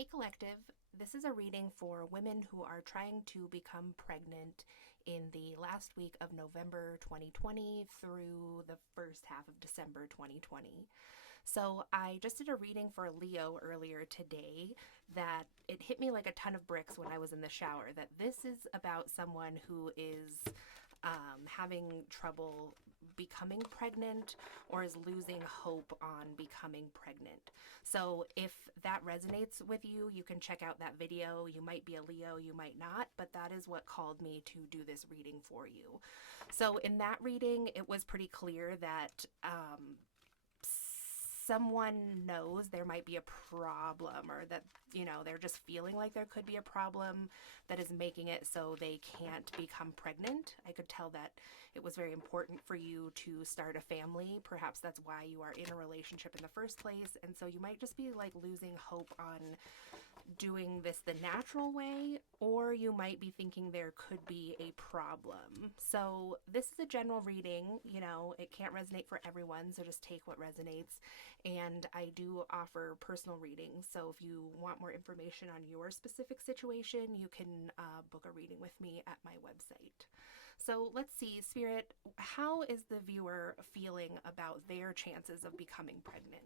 Hey Collective, this is a reading for women who are trying to become pregnant in the last week of November 2020 through the first half of December 2020. So I just did a reading for Leo earlier today that it hit me like a ton of bricks when I was in the shower that this is about someone who is having trouble becoming pregnant or is losing hope on becoming pregnant. So if that resonates with you, you can check out that video. You might be a Leo, you might not, but that is what called me to do this reading for you. So in that reading, it was pretty clear that someone knows there might be a problem, or that they're just feeling like there could be a problem that is making it so they can't become pregnant. I could tell that it was very important for you to start a family. Perhaps that's why you are in a relationship in the first place, and so you might just be like losing hope on doing this the natural way, or you might be thinking there could be a problem. So this is a general reading, it can't resonate for everyone, so just take what resonates. And I do offer personal readings, so if you want more information on your specific situation, you can book a reading with me at my website. So let's see, Spirit, how is the viewer feeling about their chances of becoming pregnant?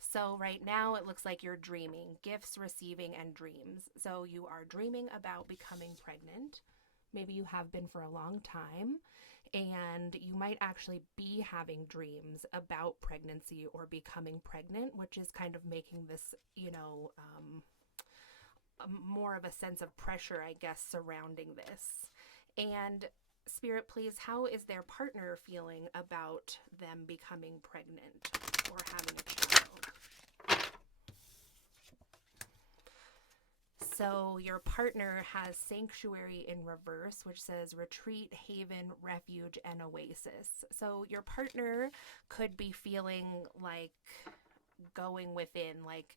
So right now it looks like you're dreaming, gifts, receiving, and dreams. So you are dreaming about becoming pregnant. Maybe you have been for a long time, and you might actually be having dreams about pregnancy or becoming pregnant, which is kind of making this, more of a sense of pressure, I guess, surrounding this. And Spirit, please, how is their partner feeling about them becoming pregnant or having a child? So your partner has Sanctuary in reverse, which says retreat, haven, refuge, and oasis. So your partner could be feeling like going within, like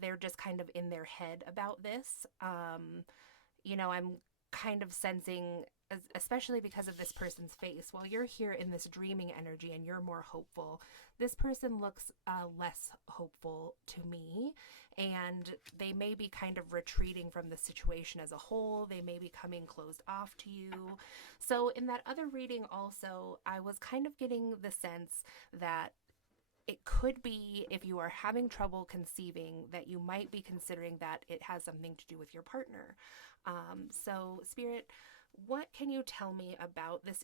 they're just kind of in their head about this. I'm kind of sensing, especially because of this person's face, while you're here in this dreaming energy and you're more hopeful, this person looks less hopeful to me, and they may be kind of retreating from the situation as a whole. They may be coming closed off to you. So in that other reading also, I was kind of getting the sense that it could be, if you are having trouble conceiving, that you might be considering that it has something to do with your partner. So Spirit, what can you tell me about the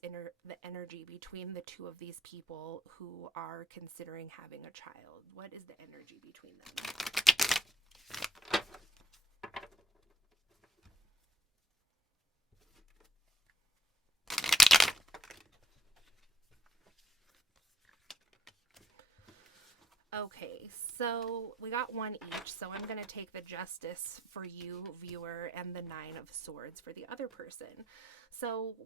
energy between the two of these people who are considering having a child? What is the energy between them? Okay, so we got one each, so I'm going to take the Justice for you, viewer, and the Nine of Swords for the other person. So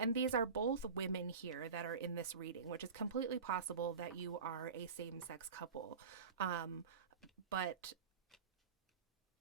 and these are both women here that are in this reading, which is completely possible that you are a same-sex couple. But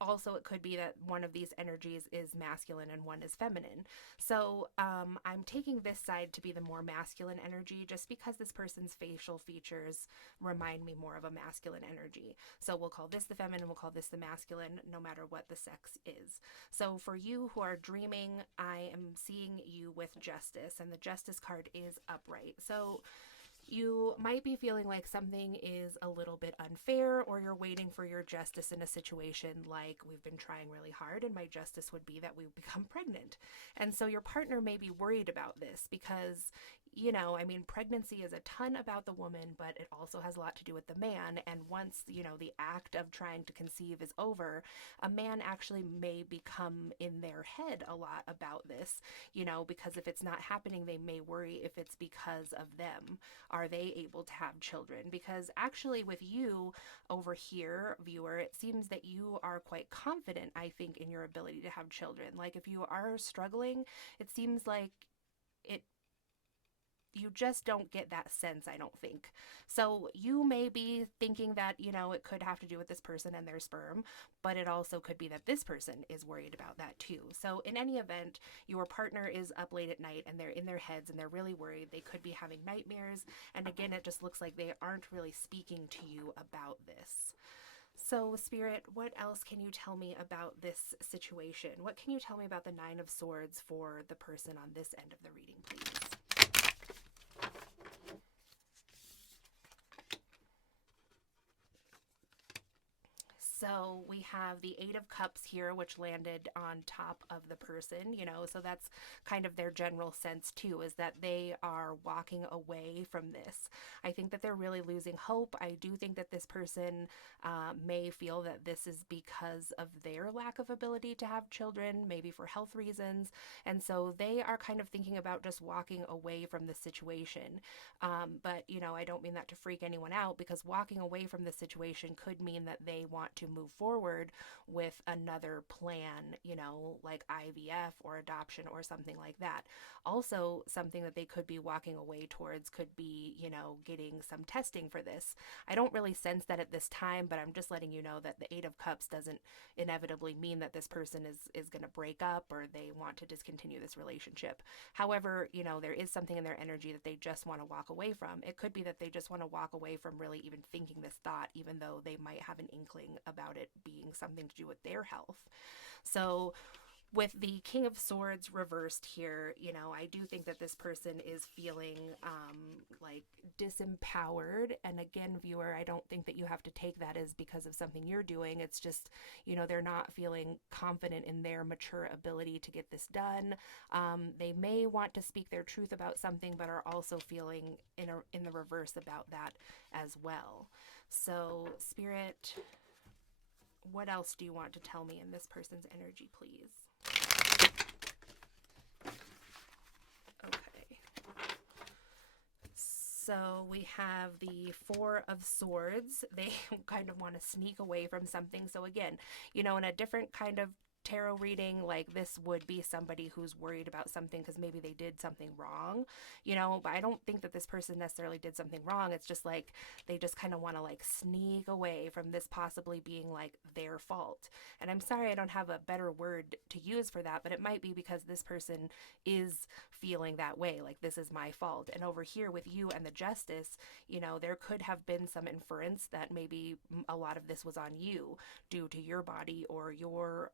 also it could be that one of these energies is masculine and one is feminine. So I'm taking this side to be the more masculine energy, just because this person's facial features remind me more of a masculine energy. So we'll call this the feminine, we'll call this the masculine, no matter what the sex is. So for you who are dreaming, I am seeing you with Justice, and the Justice card is upright. So you might be feeling like something is a little bit unfair, or you're waiting for your justice in a situation like, we've been trying really hard and my justice would be that we become pregnant. And so your partner may be worried about this because, pregnancy is a ton about the woman, but it also has a lot to do with the man. And once, the act of trying to conceive is over, a man actually may become in their head a lot about this, because if it's not happening, they may worry if it's because of them. Are they able to have children? Because actually with you over here, viewer, it seems that you are quite confident, I think, in your ability to have children. Like if you are struggling, it seems like you just don't get that sense, I don't think. So you may be thinking that, it could have to do with this person and their sperm, but it also could be that this person is worried about that too. So in any event, your partner is up late at night and they're in their heads and they're really worried. They could be having nightmares. And again, it just looks like they aren't really speaking to you about this. So, Spirit, what else can you tell me about this situation? What can you tell me about the Nine of Swords for the person on this end of the reading, please? So we have the Eight of Cups here, which landed on top of the person, so that's kind of their general sense too, is that they are walking away from this. I think that they're really losing hope. I do think that this person may feel that this is because of their lack of ability to have children, maybe for health reasons. And so they are kind of thinking about just walking away from the situation. But, I don't mean that to freak anyone out, because walking away from the situation could mean that they want to move forward with another plan, like IVF or adoption or something like that. Also, something that they could be walking away towards could be, getting some testing for this. I don't really sense that at this time, but I'm just letting you know that the Eight of Cups doesn't inevitably mean that this person is going to break up or they want to discontinue this relationship. However, there is something in their energy that they just want to walk away from. It could be that they just want to walk away from really even thinking this thought, even though they might have an inkling about it being something to do with their health. So with the King of Swords reversed here, I do think that this person is feeling like disempowered. And again, viewer, I don't think that you have to take that as because of something you're doing. It's just, they're not feeling confident in their mature ability to get this done. They may want to speak their truth about something, but are also feeling in the reverse about that as well. So, Spirit, what else do you want to tell me in this person's energy, please? Okay. So we have the Four of Swords. They kind of want to sneak away from something. So again, in a different kind of tarot reading, like this would be somebody who's worried about something because maybe they did something wrong, but I don't think that this person necessarily did something wrong. It's just like they just kind of want to like sneak away from this possibly being like their fault. And I'm sorry I don't have a better word to use for that, but it might be because this person is feeling that way, like this is my fault. And over here with you and the Justice, there could have been some inference that maybe a lot of this was on you due to your body or your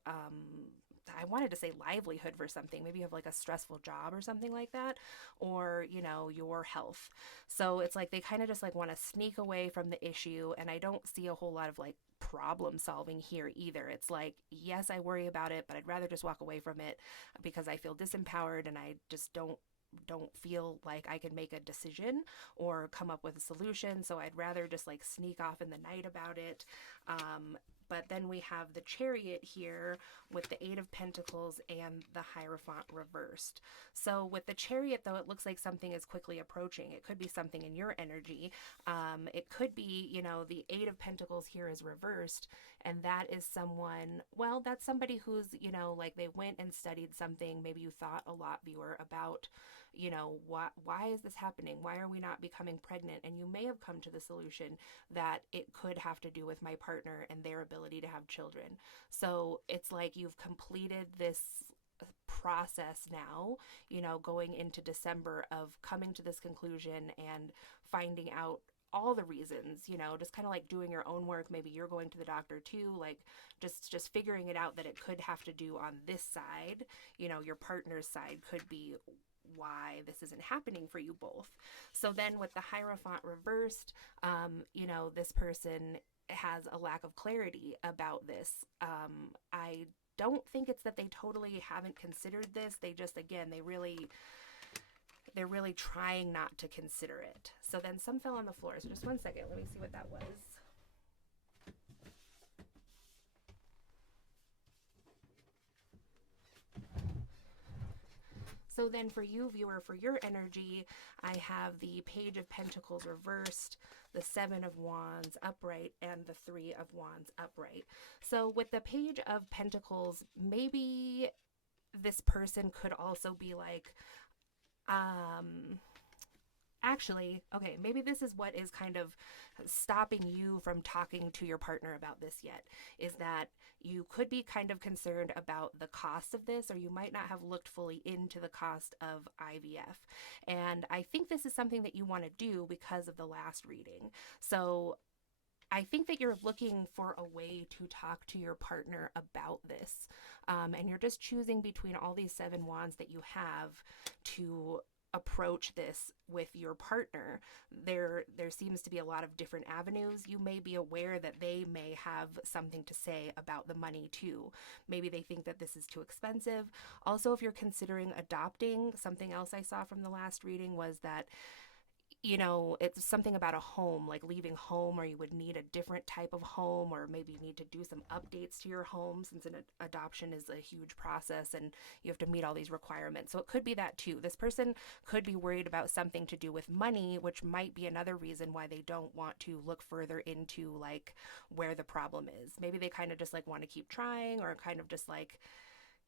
I wanted to say livelihood for something. Maybe you have like a stressful job or something like that, or, your health. So it's like they kind of just like want to sneak away from the issue. And I don't see a whole lot of like problem solving here either. It's like, yes, I worry about it, but I'd rather just walk away from it because I feel disempowered and I just don't feel like I can make a decision or come up with a solution. So I'd rather just like sneak off in the night about it. But then we have the Chariot here with the Eight of Pentacles and the Hierophant reversed. So with the Chariot, though, it looks like something is quickly approaching. It could be something in your energy. It could be, the Eight of Pentacles here is reversed. And that is someone, well, that's somebody who's, like they went and studied something. Maybe you thought a lot, viewer, about, why is this happening? Why are we not becoming pregnant? And you may have come to the solution that it could have to do with my partner and their ability to have children. So it's like you've completed this process now, going into December of coming to this conclusion and finding out all the reasons, just kind of like doing your own work. Maybe you're going to the doctor too, like just figuring it out that it could have to do on this side, your partner's side could be why this isn't happening for you both. So then with the Hierophant reversed, this person has a lack of clarity about this. I don't think it's that they totally haven't considered this. They just, again, they're really trying not to consider it. So then some fell on the floor. So just one second. Let me see what that was. So then for you, viewer, for your energy, I have the Page of Pentacles reversed, the Seven of Wands upright, and the Three of Wands upright. So with the Page of Pentacles, maybe this person could also be like, actually, okay, maybe this is what is kind of stopping you from talking to your partner about this yet, is that you could be kind of concerned about the cost of this, or you might not have looked fully into the cost of IVF. And I think this is something that you want to do because of the last reading. So I think that you're looking for a way to talk to your partner about this. And you're just choosing between all these seven wands that you have to approach this with your partner. There seems to be a lot of different avenues. You may be aware that they may have something to say about the money too. Maybe they think that this is too expensive. Also, if you're considering adopting, something else I saw from the last reading was that it's something about a home, like leaving home, or you would need a different type of home, or maybe you need to do some updates to your home since an adoption is a huge process and you have to meet all these requirements. So it could be that too. This person could be worried about something to do with money, which might be another reason why they don't want to look further into like where the problem is. Maybe they kind of just like want to keep trying, or kind of just like,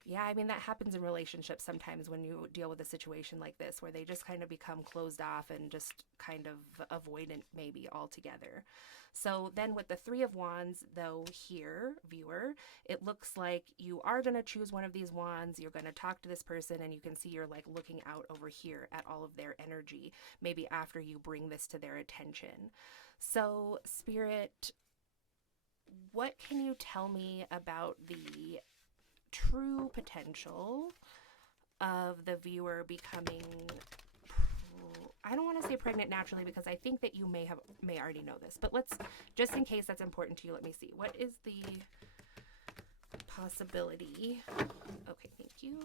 yeah, I mean, that happens in relationships sometimes when you deal with a situation like this, where they just kind of become closed off and just kind of avoidant, maybe altogether. So then with the Three of Wands, though, here, viewer, it looks like you are going to choose one of these wands. You're going to talk to this person, and you can see you're like looking out over here at all of their energy, maybe after you bring this to their attention. So, Spirit, what can you tell me about the true potential of the viewer becoming, I don't want to say pregnant naturally, because I think that you may already know this, but let's, just in case that's important to you, let me see. What is the possibility? Okay, thank you.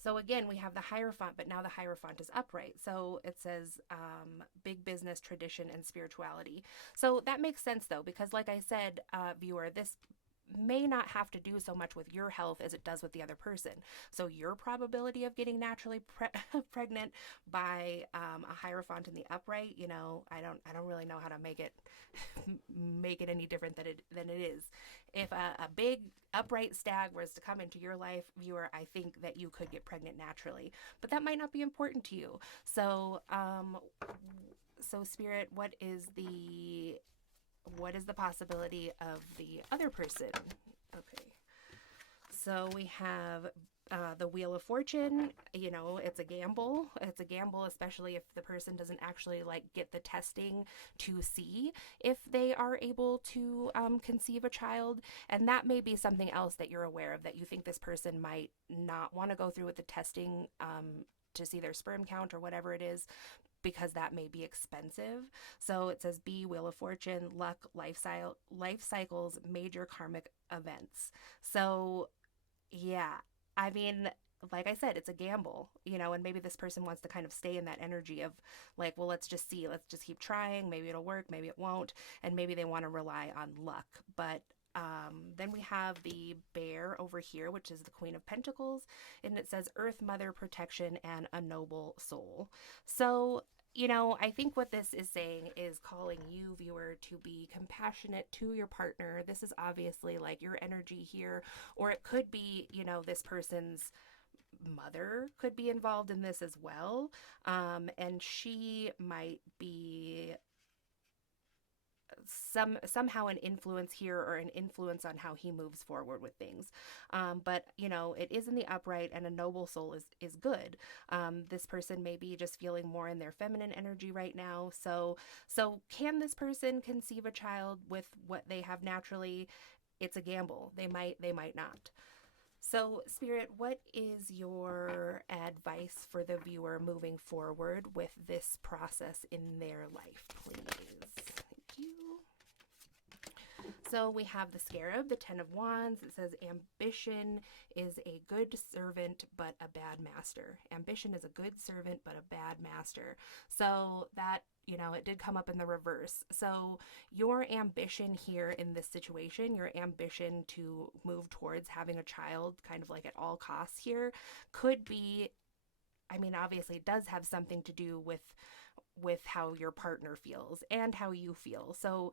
So again, we have the Hierophant, but now the Hierophant is upright. So it says big business, tradition, and spirituality. So that makes sense though, because like I said, viewer, this may not have to do so much with your health as it does with the other person. So your probability of getting naturally pregnant by a Hierophant in the upright, I don't really know how to make it any different than it is. If a big upright stag was to come into your life, viewer, I think that you could get pregnant naturally, but that might not be important to you. So Spirit, what is the possibility of the other person? Okay. So we have the Wheel of Fortune. It's a gamble. It's a gamble, especially if the person doesn't actually like get the testing to see if they are able to conceive a child. And that may be something else that you're aware of, that you think this person might not want to go through with the testing to see their sperm count or whatever it is, because that may be expensive. So it says B, Wheel of Fortune, luck, life cycles, major karmic events. So yeah, I mean, like I said, it's a gamble, and maybe this person wants to kind of stay in that energy of like, well, let's just see, let's just keep trying. Maybe it'll work, maybe it won't. And maybe they want to rely on luck. But then we have the Bear over here, which is the Queen of Pentacles, and it says Earth, Mother, protection, and a noble soul. So I think what this is saying is calling you, viewer, to be compassionate to your partner. This is obviously like your energy here, or it could be, this person's mother could be involved in this as well. And she might be somehow an influence here, or an influence on how he moves forward with things. But it is in the upright, and a noble soul is good. This person may be just feeling more in their feminine energy right now. So can this person conceive a child with what they have naturally? It's a gamble. They might not. So, Spirit, what is your advice for the viewer moving forward with this process in their life, please? Thank you. So we have the Scarab, the Ten of Wands. It says ambition is a good servant but a bad master. Ambition is a good servant but a bad master. So that, it did come up in the reverse. So your ambition here in this situation, your ambition to move towards having a child kind of like at all costs here, could be, obviously it does have something to do with how your partner feels and how you feel. So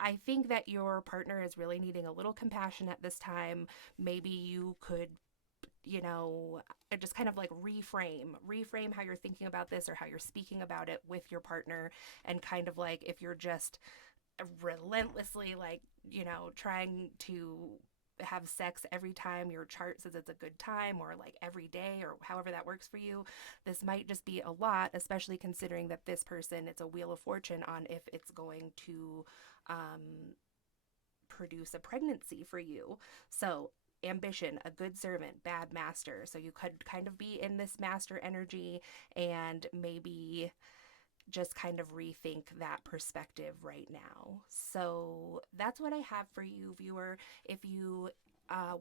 I think that your partner is really needing a little compassion at this time. Maybe you could, you know, just kind of like reframe how you're thinking about this or how you're speaking about it with your partner. And kind of like, if you're just relentlessly like, you know, trying to have sex every time your chart says it's a good time, or like every day, or however that works for you, this might just be a lot, especially considering that this person, it's a wheel of fortune on if it's going to produce a pregnancy for you. So ambition, a good servant, bad master. So you could kind of be in this master energy and maybe just kind of rethink that perspective right now. So that's what I have for you, viewer. If you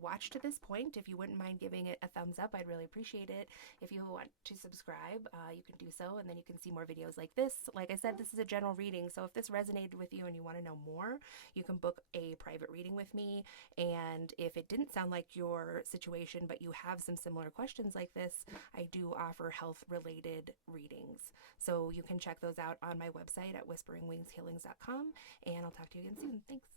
watched to this point, if you wouldn't mind giving it a thumbs up, I'd really appreciate it. If you want to subscribe, you can do so, and then you can see more videos like this. Like I said, this is a general reading, so if this resonated with you and you want to know more, you can book a private reading with me. And if it didn't sound like your situation, but you have some similar questions like this, I do offer health-related readings. So you can check those out on my website at whisperingwingshealings.com, and I'll talk to you again soon. Thanks.